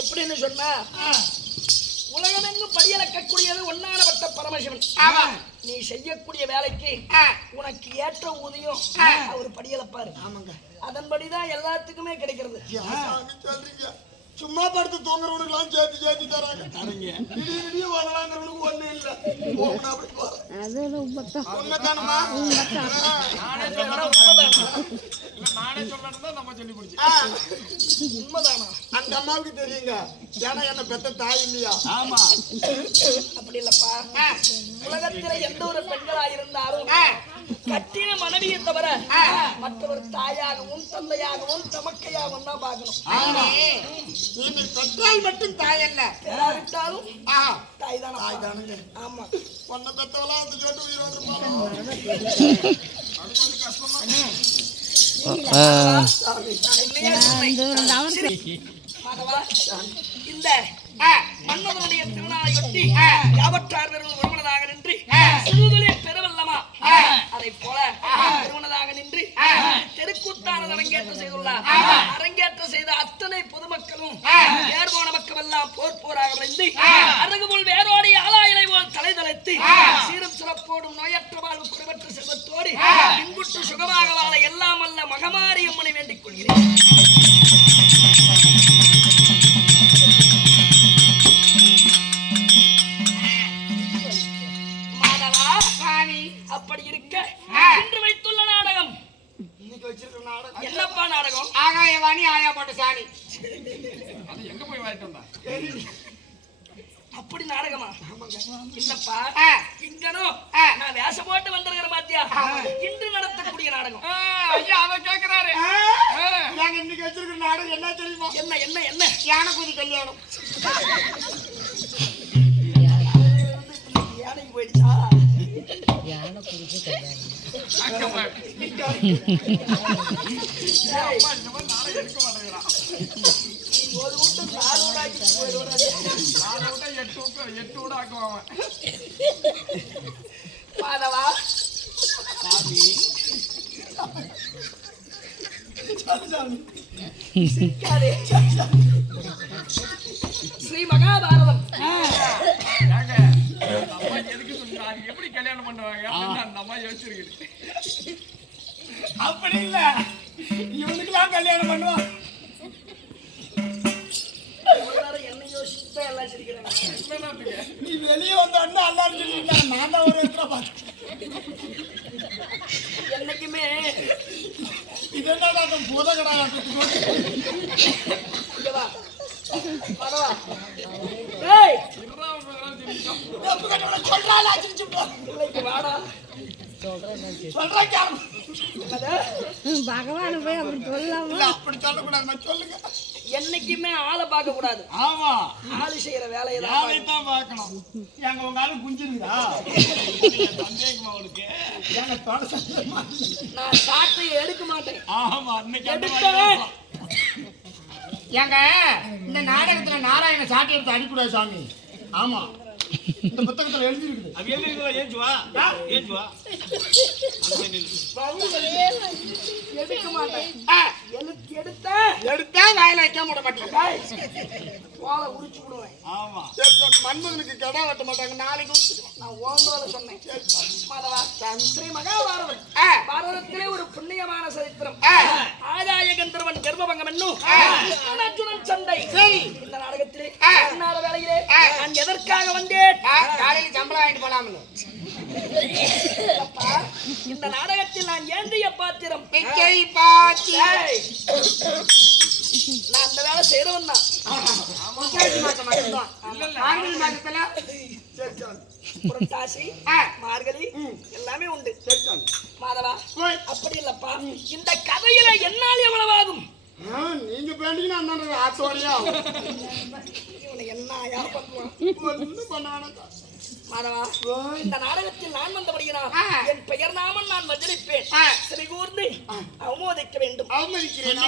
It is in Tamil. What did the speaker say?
எப்படின்னு சொன்னா உலகமெங்கும் படியளக்கக்கூடியது ஒன்னானப்பட்ட பரமசிவன். நீ செய்யக்கூடிய வேலைக்கு உனக்கு ஏற்ற ஊதியம் அவர் படியளப்பாரு. அதன்படிதான் எல்லாத்துக்குமே கிடைக்கிறது. சும்மா படுத்து தூங்குறவனுக்கு சேர்த்து சேர்த்து தராங்க. வரலாங்கிறவனுக்கு ஒண்ணு இல்ல. அந்த அம்மாவுக்கு தெரியுங்க. ஏன்னா என்ன பெத்த தாய் இல்லையா? ஆமா. அப்படி இல்லப்பா. உலகத்தில எந்த ஒரு பெண்களா இருந்தாலும் கட்டின மனைவியை தவிர மற்றவர் தாயாகவும் தந்தையாகவும் தமக்கையாகவும் தான் பார்க்கணும். பெற்றால் மட்டும் தாய் அல்ல, விட்டாலும் தாய் தானே. தாய் தானுங்க. ஆமா. பொண்ணை பெத்தவெல்லாம் வந்து சொல்லிட்டு உயிரோடு அது கொஞ்சம் கஷ்டமா. இந்த மன்னவனுடைய திருநாளையொட்டி யாவற்றார் ஒருமனதாக நின்று சிறுதொழிலை பெறவல்லமா அதை போல ஒருமனதாக நின்று தெருக்கூத்தானது அரங்கேற்றம் செய்துள்ளார். அரங்கேற்றம் செய்த அத்தனை பொதுமக்களும் ஏர்போன மக்கள் எல்லாம் போர் போராக விளைந்து அருகுமுள் வேரோடி ஆளாயிலை போல் தலை தலைத்து சீரும் சிறப்போடும் நோயற்ற வாழ்வு குறைவற்ற செல்வத்தோடு பின்புற்று சுகமாக வாழ எல்லாம் அல்ல மகமாரி அம்மனை வேண்டிக் கொள்கிறேன். அப்படி இருக்க இன்று வைத்துள்ள நாடகம் என்னப்பா நாடகம்? ஆகாயவாணி ஆயா போட்ட சாணி. எங்க போய் வாங்கிட்டு வந்தா? அப்படி நாடகமா? இல்லப்பா, இங்கனோ நான் வேஷம் போட்டு வந்திருக்கிற பாத்தியா, இன்று நடத்தக்கூடிய நாடகம். ஐயா அவ கேக்குறாரு. நாங்க இன்னைக்கு வச்சிருக்கிற நாடகம் என்ன தெரியுமா? என்ன என்ன என்ன? யானை குதி கல்யாணம். யானைக்கு போயிடுச்சா? யானை குதிச்சு கல்யாணம். ஒரு விட்டு 4 ஊடாக்கி போயிடுவாங்க. 4 விட்டா 8 விட ஆக்குவாங்க. மாதவா ஸ்ரீ மகாபாரதம். எதுக்கு சொன்னாங்க? எப்படி கல்யாணம் பண்ணுவாங்க? அந்த அம்மா யோசிச்சிருக்கு. அப்படி இல்ல, இவனுக்கெல்லாம் கல்யாணம் பண்ணுவான். என்ன யோசிச்சுட்டா எல்லாம் சிரிக்கிறாங்க. நீ வெளியே வந்த எல்லாரும் சொல்லிட்டாங்க. நான் தான் ஒரு இடத்துல பார்த்தேன். என்னைக்குமே இது என்னடா பூதகடா பகவான போய் அப்படி சொல்லலாமா? அப்படி சொல்லக்கூடாது. சொல்லுங்க. என்னைக்குமே ஆளை பார்க்க கூடாது. ஆமா, ஆளு செய்யற வேலையை தான் பார்க்கணும். எங்க உங்க ஆளு குஞ்சிருக்குதா? சந்தேகமா அவளுக்கு? நான் சாட்டை எடுக்க மாட்டேன். ஆமா, ஏங்க இந்த நாடகத்துல நாராயண சாட்டை எடுத்து அடிக்கூடாது சாமி. ஆமா, இந்த புத்தகத்துல எழுதி இருக்குது. அது எழுதிருக்கா? ஏஞ்சுவா ஏஞ்சுவா எடுக்க மாட்டேன். எடுத்தா வாயில வைக்காம விட மாட்டேன். வாழை உரிச்சு விடுவேன். ஆமா, மன்மதனுக்கு கடா வெட்ட மாட்டாங்க. நாளைக்கு நான் ஓந்தோட சொன்னேன். ஸ்ரீ மகாபாரதம் பாரதத்திலே ஒரு புண்ணியமான சரித்திரம். ஆதாய கந்தர்வன் கர்ப்பபங்கம் என்னும் அர்ஜுனன் சண்டை. இந்த நாடகத்திலே இன்னார வேளையிலே நான் எதற்காக வந்தேன்? காலையில சம்பளம் வாங்கிட்டு போலாம்னு. இந்த நாடகத்தில் நான் ஏந்திய பாத்திரம் நான் அந்த வேலை செய்யறவன் தான். புரட்டாசி மார்கழி எல்லாமே உண்டு. மாதவா அப்படி இல்லப்பா, இந்த கதையில என்னால் எவ்வளவு ஆகும்? நீங்க பேண்டிங்கன்னா ஆத்தோடையா என்ன யார் பண்ணுவான்? மாதவா, இந்த நாடகத்தில் நான் வந்தபடியினால் என் பெயர் நாமம் நான் வஜனிப்பேன். சரி கூர்ந்து அவமோதிக்க வேண்டும். அவமதிக்கிறேன்.